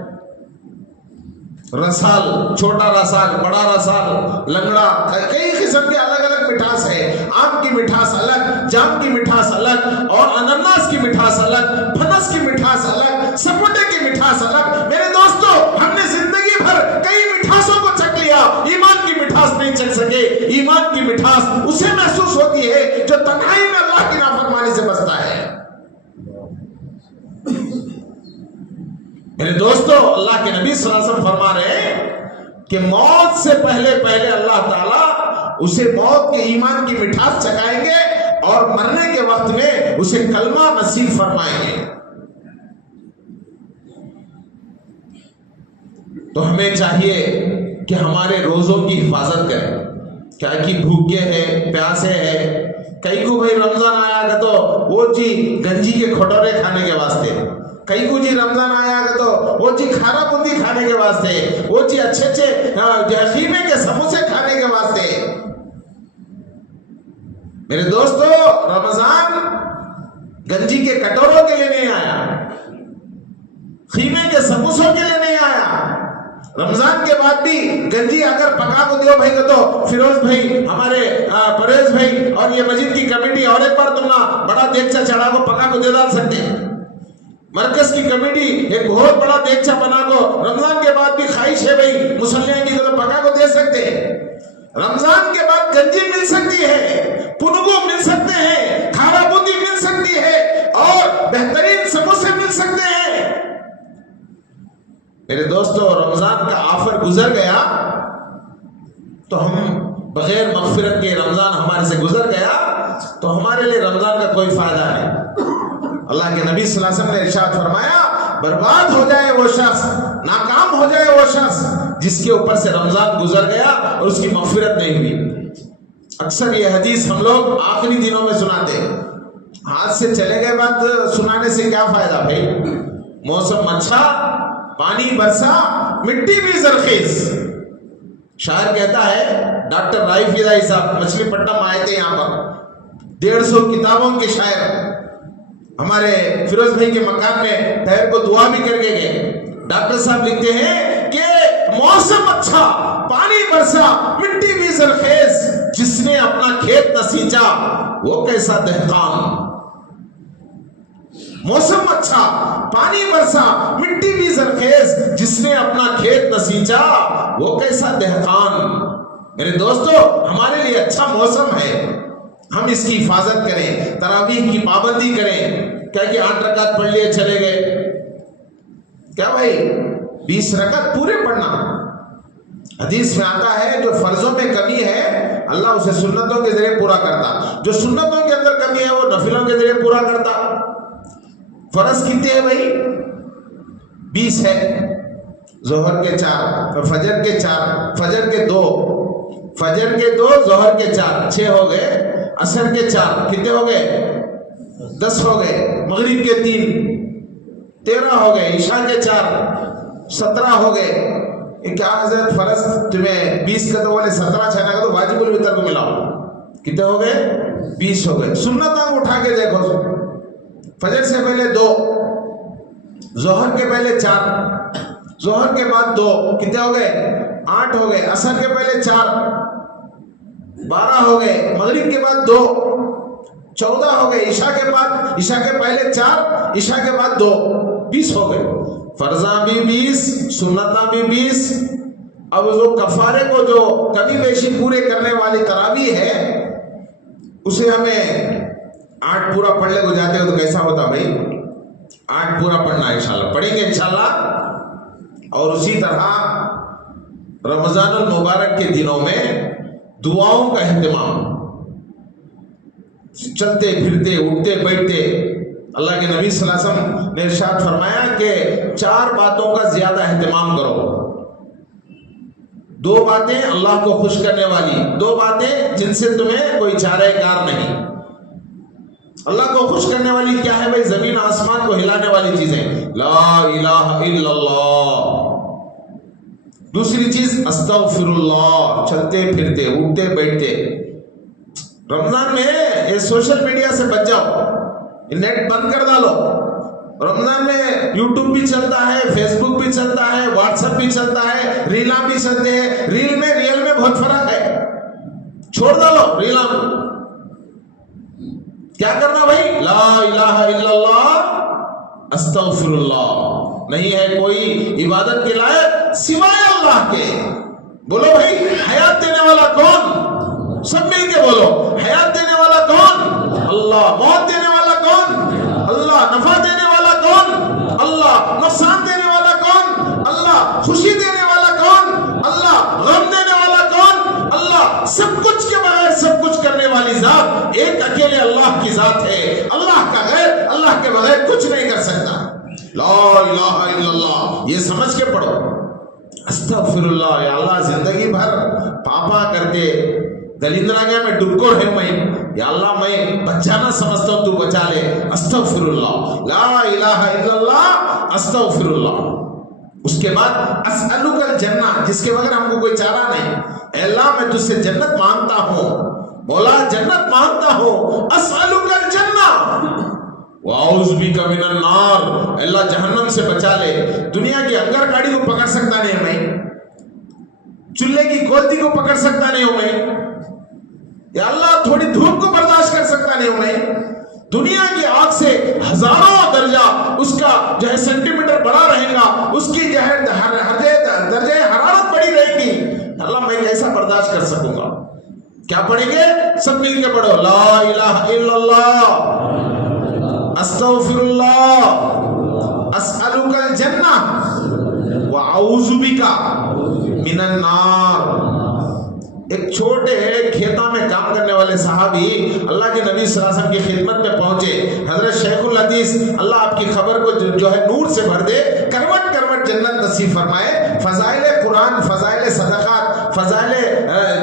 رسال، چھوٹا رسال، بڑا رسال، لنگڑا، کئی قسم کے الگ الگ مٹھاس ہے۔ آم کی مٹھاس الگ، جام کی مٹھاس الگ، اور انناس کی مٹھاس الگ، پھنس کی مٹھاس الگ، سپوٹے کی مٹھاس الگ۔ میرے دوستو، ہم نے زندگی بھر کئی مٹھاسوں کو چکھ لیا، ایمان کی مٹھاس نہیں چکھ سکے۔ ایمان کی مٹھاس اسے محسوس ہوتی ہے جو تنہائی میں اللہ کی نافرمانی سے بچتا ہے۔ میرے دوستو، اللہ کے نبی صلی اللہ علیہ وسلم فرما رہے ہیں کہ موت سے پہلے اللہ تعالیٰ اسے موت کے ایمان کی مٹھاس چکھائیں گے اور مرنے کے وقت میں اسے کلمہ نصیب فرمائیں گے۔ تو ہمیں چاہیے کہ ہمارے روزوں کی حفاظت کریں، کیا کہ بھوکے ہیں، پیاسے ہیں۔ کئی کو بھائی رمضان آیا گا تو وہ جی گنجی کے کھٹورے کھانے کے واسطے، کئی کو جی رمضان آیا گا تو وہ جی کھارا بندی کھانے کے واسطے، وہ جی اچھے خیمے کے سموسے کھانے کے واسطے۔ میرے دوستو، رمضان گنجی کے کٹوروں کے لیے نہیں آیا، خیمے کے سموسوں کے لیے نہیں آیا. رمضان کے بعد بھی گنجی اگر پکا کو دیو بھائی کو تو فیروز بھائی ہمارے پرویز بھائی اور یہ مسجد کی کمیٹی اور ایک بار تم نا بڑا دیگچا چڑھا کو پکا کو دے ڈال سکتے ہیں. مرکز کی کمیٹی ایک بہت بڑا دیگچا بنا کو رمضان کے بعد بھی خواہش ہے بھائی مسلیاں کی تو پکا کو دے سکتے ہیں. رمضان کے بعد گنجی مل سکتی ہے, پنگو مل سکتے ہیں, کھارا بوندی مل سکتی ہے اور بہترین سموسے مل سکتے ہیں. میرے دوستو رمضان کا آفر گزر گیا تو ہم بغیر مغفرت کے رمضان ہمارے سے گزر گیا تو ہمارے لیے رمضان کا کوئی فائدہ نہیں. اللہ کے نبی صلی اللہ علیہ وسلم نے ارشاد فرمایا برباد ہو جائے وہ شخص, ناکام ہو جائے وہ شخص جس کے اوپر سے رمضان گزر گیا اور اس کی مغفرت نہیں ہوئی. اکثر یہ حدیث ہم لوگ آخری دنوں میں سناتے ہیں. ہاتھ سے چلے گئے بات سنانے سے کیا فائدہ بھائی؟ موسم اچھا, پانی برسا, مٹی بھی زرخیز. شاعر کہتا ہے, ڈاکٹر رائف فضائی صاحب مچھلی پٹنم آئے تھے یہاں پر, 150 کتابوں کے شاعر, ہمارے فیروز بھائی کے مکان میں ٹھہر کو دعا بھی کر کے گئے. ڈاکٹر صاحب لکھتے ہیں کہ موسم اچھا, پانی برسا, مٹی بھی زرخیز, جس نے اپنا کھیت نہ سینچا وہ کیسا دہقان. موسم اچھا, پانی برسا, مٹی بھی زرخیز, جس نے اپنا کھیت نہ سینچا وہ کیسا دہقان. میرے دوستو ہمارے لیے اچھا موسم ہے, ہم اس کی حفاظت کریں, تراویح کی پابندی کریں. کیا کہ 8 رکعت پڑھ لیے چلے گئے, کیا بھائی 20 رکعت پورے پڑھنا. حدیث میں آتا ہے جو فرضوں میں کمی ہے اللہ اسے سنتوں کے ذریعے پورا کرتا, جو سنتوں کے اندر کمی ہے وہ نفلوں کے ذریعے پورا کرتا. فرض کتنے ہیں بھائی؟ 20 ہے. ظہر کے 4, فجر کے 4, فجر کے 2, فجر کے 2, ظہر کے 4, 6 ہو گئے. عصر کے 4, کتنے ہو گئے؟ 10 ہو گئے. مغرب کے 3, 13 ہو گئے. عشاء کے 4, 17 ہو گئے. کیا حضرت فرض تمہیں 20 کا تو بولے 17 چھنا کا تو واجب الوتر کو ملاؤ, کتنے ہو گئے؟ 20 ہو گئے. سنتاں اٹھا کے دیکھو, فجر سے پہلے 2, ظہر کے پہلے 4, ظہر کے بعد 2, کتنے ہو گئے؟ 8 ہو گئے. عصر کے پہلے 4, 12 ہو گئے. مغرب کے بعد 2, 14 ہو گئے. عشاء کے بعد, عشاء کے پہلے 4, عشاء کے بعد 2, 20 ہو گئے. فرضاں بھی 20, سنتاں بھی 20. اب جو کفارے کو جو کمی بیشی پورے کرنے والی تراویح ہے اسے ہمیں 8 پورا پڑھ لے کو جاتے ہو تو کیسا ہوتا بھائی؟ 8 پورا پڑھنا ہے انشاءاللہ, پڑھیں گے انشاءاللہ. اور اسی طرح رمضان المبارک کے دنوں میں دعاؤں کا اہتمام, چلتے پھرتے اٹھتے بیٹھتے. اللہ کے نبی صلی اللہ علیہ وسلم نے ارشاد فرمایا کہ 4 باتوں کا زیادہ اہتمام کرو. 2 باتیں اللہ کو خوش کرنے والی, 2 باتیں جن سے تمہیں کوئی چارہ کار نہیں. اللہ کو خوش کرنے والی کیا ہے بھائی؟ زمین آسمان کو ہلانے والی چیزیں, لا الہ الا اللہ. دوسری چیز استغفر اللہ, چلتے پھرتے اٹھتے بیٹھتے. رمضان میں یہ سوشل میڈیا سے بچ جاؤ, نیٹ بند کر ڈالو. رمضان میں یوٹیوب بھی چلتا ہے, فیس بک بھی چلتا ہے, واٹس ایپ بھی چلتا ہے, ریلاں بھی چلتے ہیں. ریل میں ریئل میں بہت فرق ہے, چھوڑ ڈالو ریلاں کو. کیا کرنا بھائی؟ لا الہ الا اللہ استغفر اللہ. نہیں ہے کوئی عبادت کے لائق سوائے اللہ کے. بولو بھائی, حیات دینے والا کون؟ سب مل کے بولو, حیات دینے والا کون؟ اللہ. موت دینے والا کون؟ اللہ. نفع دینے والا کون؟ اللہ. نقصان دینے والا کون؟ اللہ. خوشی دینے والا کون؟ اللہ. غم دینے والا کون؟ اللہ. سب کچھ کے بغیر سب کچھ کرنے والی ذات ایک اکیلے اللہ کی ذات ہے. اللہ کا غیر اللہ کے بغیر کچھ نہیں کر سکتا. لا الہ الا اللہ, یہ سمجھ کے پڑھو. استغفر اللہ, یا اللہ زندگی بھر پاپا کرتے دلندرا گیا میں ڈبکو رہے ہوں, میں یا اللہ میں بچانا سمجھتا ہوں, تو بچا لے. استغفر اللہ, لا الہ الا اللہ استغفر اللہ. اس کے بعد اسألک الجنہ, جس کے بغیر ہم کو کوئی چارہ نہیں. اے اللہ میں تجھ سے جنت مانگتا ہوں, مولا جنت مانگتا ہوں. اسألک الجنہ, وَأَعُوذُ بِكَ مِنَ النَّارِ، اللہ جہنم سے بچا لے۔ دنیا کی انگر گاڑی کو پکڑ سکتا نہیں ہوں میں، چولہے کی گودی کو پکڑ سکتا نہیں ہوں میں، یا اللہ تھوڑی دھوپ کو برداشت کر سکتا نہیں ہوں میں۔ دنیا کی آگ سے ہزاروں درجہ اس کا جو ہے سینٹی میٹر بڑا رہے گا، اس کی جو ہے درجہ حرارت بڑی رہے گی، اللہ میں کیسا برداشت کر سکوں گا؟ کیا پڑھیں گے؟ سب مل کے پڑھو، لا الہ الا اللہ، استغفر اللہ، اسألک الجنہ، واعوذ بک من النار۔ ایک چھوٹے کھیتا میں کام کرنے والے صحابی اللہ کے نبی صلی اللہ علیہ وسلم کی خدمت میں پہنچے۔ حضرت شیخ الحدیث اللہ آپ کی خبر کو جو ہے نور سے بھر دے، کروٹ کروٹ جنت نصیب فرمائے، فضائل قرآن، فضائل صدقات، فضائل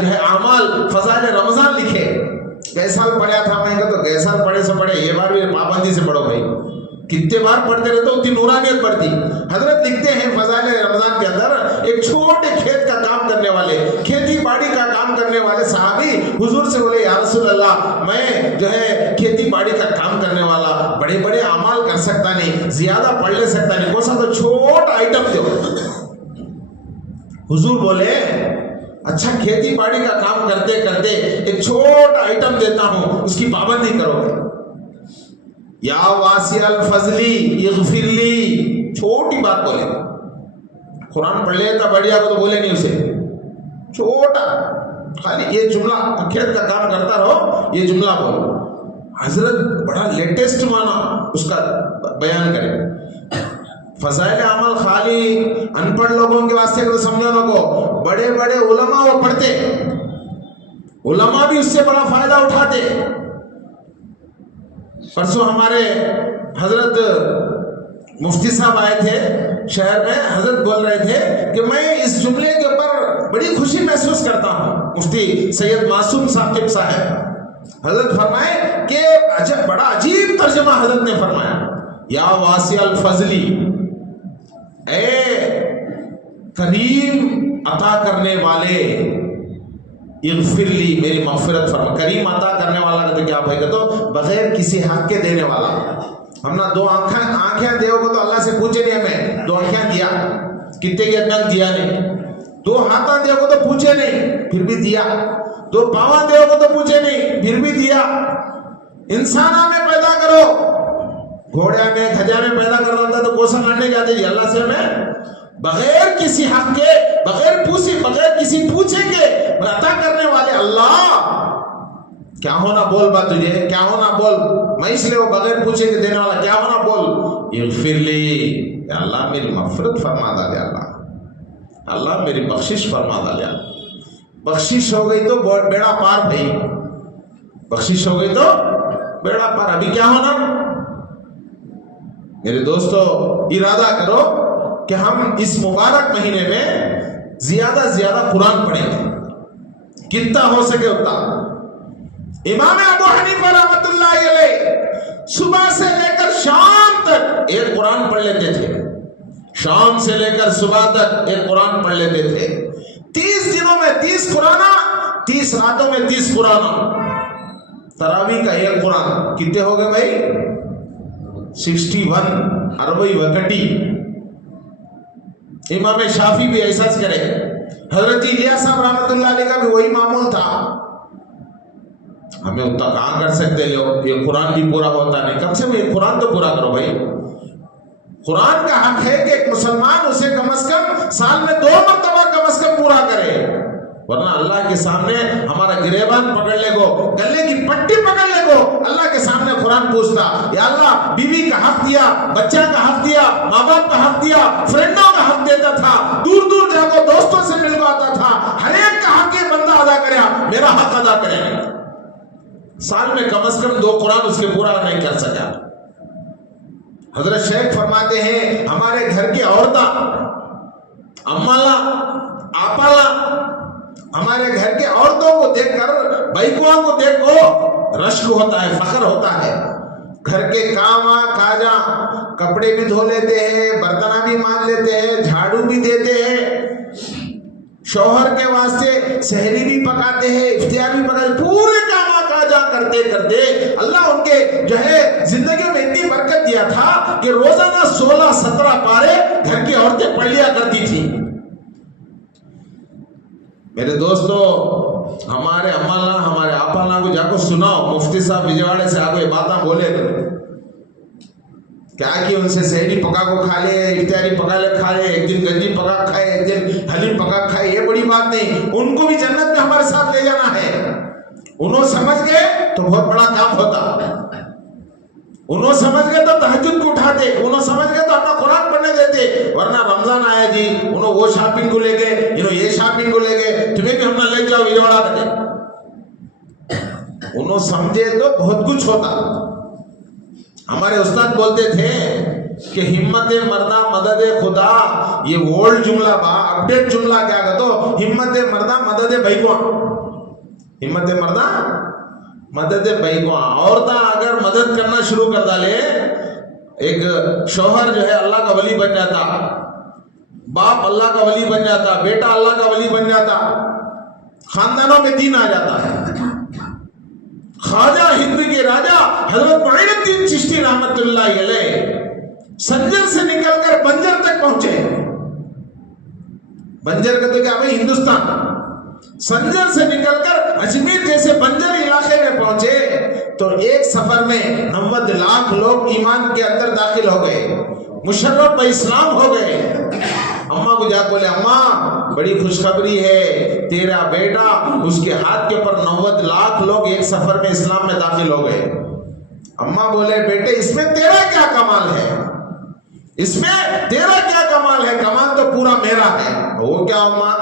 جو ہے اعمال، فضائل رمضان لکھے۔ گئے سال پڑھا تھا میں کہ تو گئے سال پڑھے سے پڑھے، یہ بار بھی پابندی سے پڑھو بھائی، کتنے بار پڑھتے رہتے اتنی نورانیت بڑھتی۔ حضرت لکھتے ہیں فضائل رمضان کے اندر، ایک چھوٹے کھیت کا کام کرنے والے، کھیتی باڑی کا کام کرنے والے صحابی حضور سے بولے، یا رسول اللہ میں جو ہے کھیتی باڑی کا کام کرنے والا، بڑے بڑے اعمال کر سکتا نہیں، زیادہ پڑھ لے سکتا نہیں، کون سا تو چھوٹا آئٹم دو۔ حضور بولے، اچھا کھیتی باڑی کا کام کرتے کرتے ایک چھوٹا آئٹم دیتا ہوں، اس کی پابندی کرو گے۔ یا واسع الفضلی اغفر لی، چھوٹی بات بولے، قرآن پڑھ لیتا بڑھیا کو تو بولے نہیں اسے، چھوٹا خالی یہ جملہ، کھیت کا کام کرتا رہو، یہ جملہ بولو۔ حضرت بڑا لیٹسٹ مانا اس کا بیان کرے۔ فضائل عمل خالی ان پڑھ لوگوں کے واسطے کو سمجھانا کو، بڑے بڑے علماء وہ پڑھتے، علماء بھی اس سے بڑا فائدہ اٹھاتے۔ پرسوں ہمارے حضرت مفتی صاحب آئے تھے شہر میں، حضرت بول رہے تھے کہ میں اس جملے کے اوپر بڑی خوشی محسوس کرتا ہوں۔ مفتی سید معصوم ثاقب صاحب حضرت فرمائے کہ عجب بڑا عجیب ترجمہ حضرت نے فرمایا، یا واسع الفضلی، اے کریم عطا کرنے والے، اغفر لی، میری مغفرت فرما۔ کریم عطا کرنے والا کا تو کیا بھائی کہ تو بغیر کسی حق کے دینے والا۔ ہم نے دو آنکھیں دیو کو تو اللہ سے پوچھے نہیں، ہمیں دو آنکھیں دیا، کتنے کی ادنک دیا نہیں، دو ہاتھاں دیو کو تو پوچھے نہیں پھر بھی دیا، دو پاواں دیو کو تو پوچھے نہیں پھر بھی دیا۔ انسانہ میں پیدا کرو، گھوڑے میں کھجا میں پیدا کر رہا تھا تو کوسا لڑنے جاتے جی اللہ سے ہمیں بغیر کسی حق کے، بغیر کسی پوچھے کے عطا کرنے والے اللہ۔ کیا ہونا بول بات تجھے، کیا ہونا بول، میں اس لیے وہ بغیر پوچھے کے دینے والا، کیا ہونا بول، اغفر لی، یا اللہ میری مغفرت فرما ڈالے، اللہ میری بخشش فرما ڈالے۔ بخشش ہو گئی تو بیڑا پار بھائی، بخشش ہو گئی تو بیڑا پار۔ ابھی کیا ہونا میرے دوستو، ارادہ کرو کہ ہم اس مبارک مہینے میں زیادہ سے زیادہ قرآن پڑھیں، کتنا ہو سکے اتنا۔ امام ابو حنیفہ رحمۃ اللہ علیہ صبح سے لے کر شام تک ایک قرآن پڑھ لیتے تھے، شام سے لے کر صبح تک ایک قرآن پڑھ لیتے تھے۔ 30 دنوں میں 30 قرآن، 30 راتوں میں 30 قرآن۔ تراویح کا ایک قرآن کتنے ہو گئے بھائی؟ 61 عربی وکٹی۔ امام شافی بھی ایسا کرے، حضرت الیاس صاحب رحمۃ اللہ علیہ کا بھی وہی معمول تھا۔ ہمیں اتنا کہاں کر سکتے لوگ، یہ قرآن بھی پورا ہوتا نہیں، کم سے کم یہ قرآن تو پورا کرو بھائی۔ قرآن کا حق ہے کہ ایک مسلمان اسے کم از کم سال میں 2 مرتبہ کم از کم پورا کرے، ورنہ اللہ کے سامنے ہمارا گریبان پکڑنے کو، گلے کی پٹی پکڑنے کو اللہ کے سامنے قرآن پوچھتا، یا اللہ بیوی کا حق دیا، بچہ کا حق دیا، ماں باپ کا حق دیا، فرینڈوں کا حق دیتا تھا، دور دور جا کے دوستوں سے مل آتا تھا، ہر ایک کا حق یہ بندہ ادا کرے، میرا حق ادا کرے۔ سال میں کم از کم 2 قرآن اس کے پورا نہیں کر سکا۔ حضرت شیخ فرماتے ہیں ہمارے گھر کی عورتاں، امالا آپالا، ہمارے گھر کے عورتوں کو دیکھ کر، بھائیکوں کو دیکھ کو رشک ہوتا ہے، فخر ہوتا ہے۔ گھر کے کام کاجا، کپڑے بھی دھو لیتے ہیں، برتنہ بھی مان لیتے ہیں، جھاڑو بھی دیتے ہیں، شوہر کے واسطے سحری بھی پکاتے ہیں، افطار بھی پکاتے ہیں، پورے کام کاجا کرتے کرتے اللہ ان کے جو ہے زندگی میں اتنی کہ روزانہ 16-17 پارے گھر کی عورتیں پڑھ لیا کرتی تھی۔ میرے دوستو، ہمارے اماں ہمارے آپا کو جا کو سناؤ، مفتی صاحب وجواڑے سے آگے باتاں بولے کیا کہ ان سے سہری پکا کو کھا لے، افطاری پکا لے کھا لے، ایک دن گنجی پکا کھائے، ایک دن حلیم پکا کھائے، یہ بڑی بات نہیں، ان کو بھی جنت میں ہمارے ساتھ لے جانا ہے۔ انہوں سمجھ گئے تو بہت بڑا کام ہوتا، انہوں سمجھ گئے تو تہجد کو اٹھاتے، انہوں سمجھ گئے تو اپنا قرآن پڑھنے دیتے، ورنہ رمضان آیا جی انہوں وہ شاپنگ کو لے گئے، انہوں یہ شاپنگ کو لے گئے، تمہیں بھی ہم نہ لے جاؤ وجواڑا کرے۔ انہوں سمجھے تو بہت کچھ ہوتا۔ ہمارے استاد بولتے تھے کہ ہمت مردہ مدد خدا، یہ اولڈ جملہ با اپڈیٹ جملہ کیا کہتا ہو، ہمت مردہ مدد بھائیکواں، ہمت مردہ مدد بھائیکواں۔ عورتاں اگر مدد کرنا شروع کر ڈالے، ایک شوہر جو ہے اللہ کا ولی بن جاتا، باپ اللہ کا ولی بن جاتا، بیٹا اللہ کا ولی بن جاتا، خاندانوں میں دین آ جاتا ہے۔ خواجہ ہند کے راجہ حضرت معین الدین چشتی رحمت اللہ علیہ سنجر سے نکل کر بنجر تک پہنچے۔ بنجر کہتے کیا بھائی ہندوستان، سنجر سے نکل کر اجمیر جیسے بنجر علاقے میں پہنچے تو ایک سفر میں 90 لاکھ لوگ ایمان کے اندر داخل ہو گئے، مشرف با اسلام ہو گئے۔ اماں کو جا بولے اماں بڑی خوشخبری ہے، تیرا بیٹا اس کے ہاتھ کے پر 90 لاکھ لوگ ایک سفر میں اسلام میں داخل ہو گئے۔ اماں بولے بیٹے اس میں تیرا کیا کمال ہے، اس میں تیرا کیا کمال ہے، کمال تو پورا میرا ہے۔ وہ کیا اماں،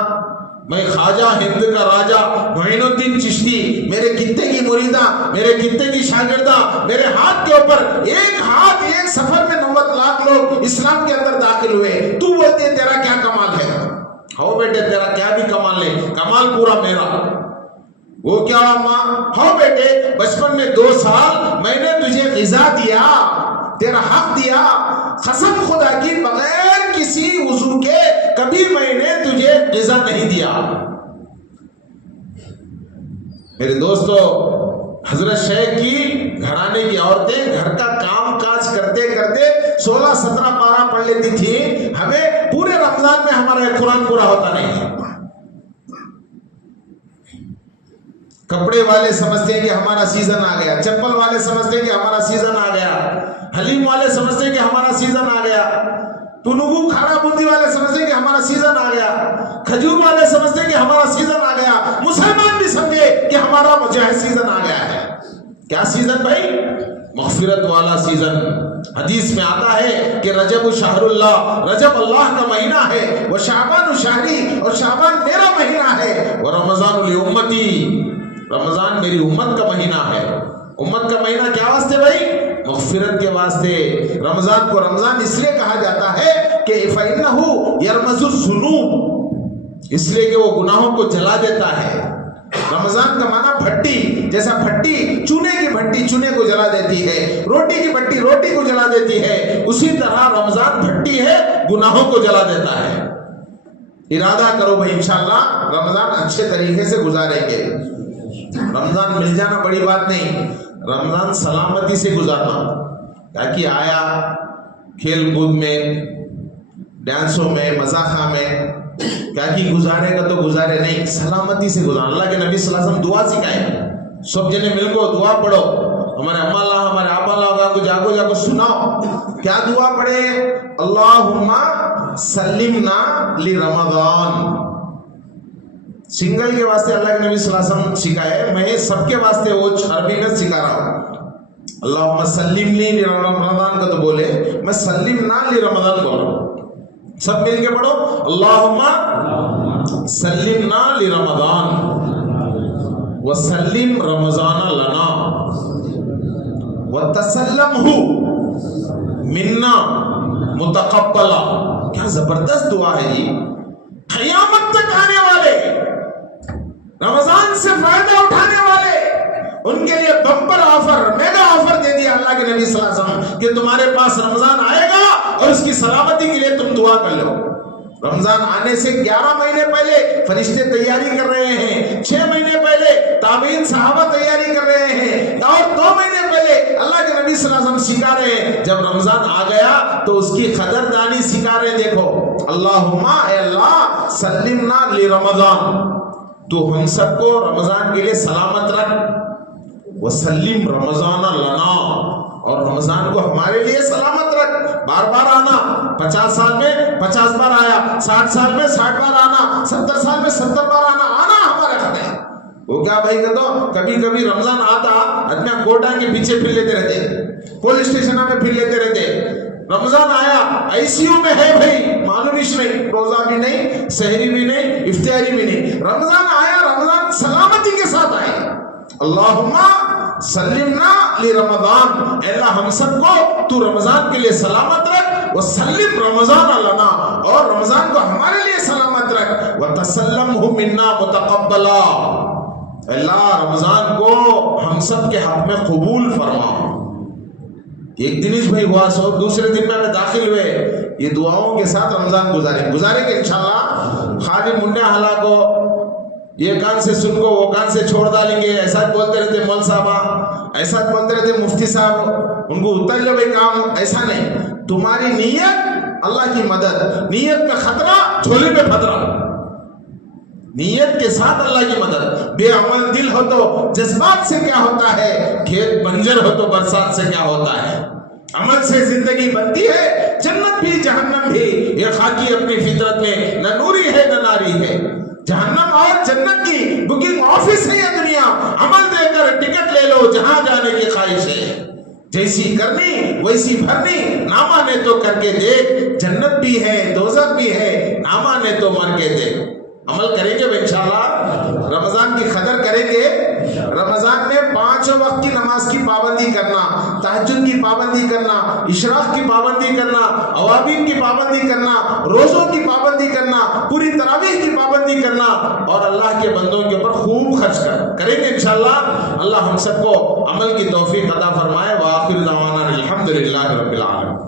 میں خواجہ ہند کا راجہ معین الدین چشتی، میرے کتے کی مریدہ، میرے کتے کی شاگردہ، میرے ہاتھ کے اوپر ایک ہاتھ ایک سفر میں 90 لاکھ لوگ اسلام کے اندر داخل ہوئے، تو بولتے ہیں تیرا کیا کمال ہے؟ ہو بیٹے تیرا کیا بھی کمال ہے، کمال پورا میرا۔ وہ کیا اماں، ہو بیٹے بچپن میں 2 سال میں نے تجھے غذا دیا، تیرا حق دیا، قسم خدا کی بغیر کسی وضو کے کبھی میں نے تجھے غذا نہیں دیا۔ میرے دوستو، حضرت شیخ کی گھرانے کی عورتیں گھر کا کام کاج کرتے کرتے 16-17 پارہ پڑھ لیتی تھی، ہمیں پورے رمضان میں ہمارا قرآن پورا ہوتا نہیں۔ کپڑے والے سمجھتے ہیں کہ ہمارا سیزن آ گیا، چپل والے سمجھتے ہیں کہ ہمارا سیزن آ گیا، حلیم والے سمجھتے ہیں کہ ہمارا سیزن آ گیا، پنگو کھارا بندی والے سمجھتے ہیں کہ ہمارا سیزن آ گیا، کھجور والے سمجھتے ہیں کہ ہمارا سیزن آ گیا، مسلمان بھی سمجھے کہ ہمارا جو ہے سیزن آ گیا ہے۔ کیا سیزن بھائی؟ مغفرت والا سیزن۔ حدیث میں آتا ہے کہ رجب شہر اللہ، رجب اللہ کا مہینہ ہے، وہ شعبان شہری، اور شعبان میرا مہینہ ہے، وہ رمضان لامتی، رمضان میری امت کا مہینہ ہے۔ امت کا مہینہ کیا واسطے بھائی؟ مغفرت کے واسطے۔ رمضان کو رمضان اس لیے کہا جاتا ہے کہ فَإِنَّهُ يَرْمَزُ الذُّنُوبَ، اس لیے کہ وہ گناہوں کو جلا دیتا ہے۔ رمضان کا معنی بھٹی، جیسا بھٹی چونے کی بھٹی چونے کو جلا دیتی ہے، روٹی کی بھٹی روٹی کو جلا دیتی ہے، اسی طرح رمضان بھٹی ہے، گناہوں کو جلا دیتا ہے۔ ارادہ کرو بھائی انشاءاللہ رمضان اچھے طریقے سے گزاریں گے۔ رمضان مل جانا بڑی بات نہیں، رمضان سلامتی سے گزارنا، تاکہ آیا کھیل کود میں، ڈانسوں میں، مزاحوں میں، کیا کہ گزارے گا تو گزارے نہیں، سلامتی سے گزارنا۔ اللہ کے نبی صلی اللہ علیہ وسلم دعا سکھائے، سب جنے مل کو دعا پڑھو۔ ہمارے اماں اللہ ہمارے آپا اللہ کو جاگو سناؤ، کیا دعا پڑھے؟ اللہم سلمنا لرمضان۔ سنگل کے واسطے اللہ کے نبی صلی اللہ علیہ وسلم سکھائے، میں سب کے واسطے وہ عربی میں سکھا رہا ہوں۔ اللہم سلمنی لرمضان کا تو بولے، میں سلمنا لرمضان بول رہا ہوں، سب مل کے پڑھو، اللہم سلمنا لرمضان وسلم رمضان لنا وتسلمہ منا متقبلا۔ کیا زبردست دعا ہے جی، قیامت تک آنے والے، رمضان سے فائدہ اٹھانے والے، ان کے لیے بمپر آفر، میگا آفر دے دیا اللہ کے نبی صلی اللہ علیہ وسلم کہ تمہارے پاس رمضان آئے گا اور اس کی سلامتی کے لیے تم دعا کر لو۔ رمضان آنے سے 11 مہینے پہلے فرشتے تیاری کر رہے ہیں، 6 مہینے پہلے تابعین صحابہ تیاری کر رہے ہیں، اور 2 مہینے پہلے اللہ کے نبی صلی اللہ علیہ وسلم ہم سکھا رہے ہیں، جب رمضان آ گیا تو اس کی قدردانی سکھا رہے ہیں۔ دیکھو اللہم اے اللہ سلمنا لرمضان، تو ہم سب کو رمضان کے لیے سلامت رکھ، وسلم رمضان لنا، اور رمضان کو ہمارے لیے سلامت رکھ۔ بار بار آنا، 50 سال میں 50 بار آیا، 60 سال میں 60 بار آنا، 70 سال میں 70 بار آنا ہمارے حق ہے۔ وہ کیا بھائی کہ تو کبھی کبھی رمضان آتا آدمی کوٹا کے پیچھے پھر لیتے رہتے، پولیس اسٹیشن میں پھر لیتے رہتے۔ رمضان آیا آئی سی یو میں ہے بھائی، معلومیش نہیں، روزہ بھی نہیں، سحری بھی نہیں، افطاری بھی نہیں۔ رمضان آیا، رمضان سلامتی کے ساتھ آئے۔ اللہم سلمنا لرمضان، اے اللہ ہم سب کو تو رمضان کے لیے سلامت رکھ، وسلم رمضان لنا، اور رمضان کو ہمارے لیے سلامت رکھ، وتسلمہ منا متقبلا، اللہ رمضان کو ہم سب کے حق میں قبول فرما۔ ایک دن بھائی ہوا سو، دوسرے دن میں ہمیں داخل ہوئے، یہ دعاؤں کے ساتھ رمضان گزاریں گے انشاءاللہ۔ خالی منڈے حالا کو یہ کان سے سن کو وہ کان سے چھوڑ ڈالیں گے، ایسا بولتے رہتے مول صاحب، ایسا بولتے رہتے مفتی صاحب، ان کو اتر لو بھائی کام، ایسا نہیں۔ تمہاری نیت اللہ کی مدد، نیت کا خطرہ جھولے میں پھترا، نیت کے ساتھ اللہ کی مدد۔ بے عمل دل ہو تو جذبات سے کیا ہوتا ہے، کھیت بنجر ہو تو برسات سے کیا ہوتا ہے۔ عمل سے زندگی بنتی ہے، جنت بھی جہنم بھی، یہ خاکی اپنی فطرت میں نہ نوری ہے نہ ناری ہے۔ جہنم اور جنت کی بکنگ آفس ہے یہ دنیا، عمل دے کر ٹکٹ لے لو جہاں جانے کی خواہش ہے، جیسی کرنی ویسی بھرنی، نہ مانے تو کر کے دیکھ، جنت بھی ہے دوزخ بھی ہے، نہ مانے تو مر کے دیکھ۔ عمل کریں گے انشاءاللہ، رمضان کی قدر کریں گے۔ رمضان میں 5 وقت کی نماز کی پابندی کرنا، تہجد کی پابندی کرنا، اشراق کی پابندی کرنا، اوابین کی پابندی کرنا، روزوں کی پابندی کرنا، پوری تراویح کی پابندی کرنا، اور اللہ کے بندوں کے اوپر خوب خرچ کریں گے انشاءاللہ۔ اللہ ہم سب کو عمل کی توفیق عطا فرمائے۔ وآخر دعوانا الحمدللہ رب العالمین۔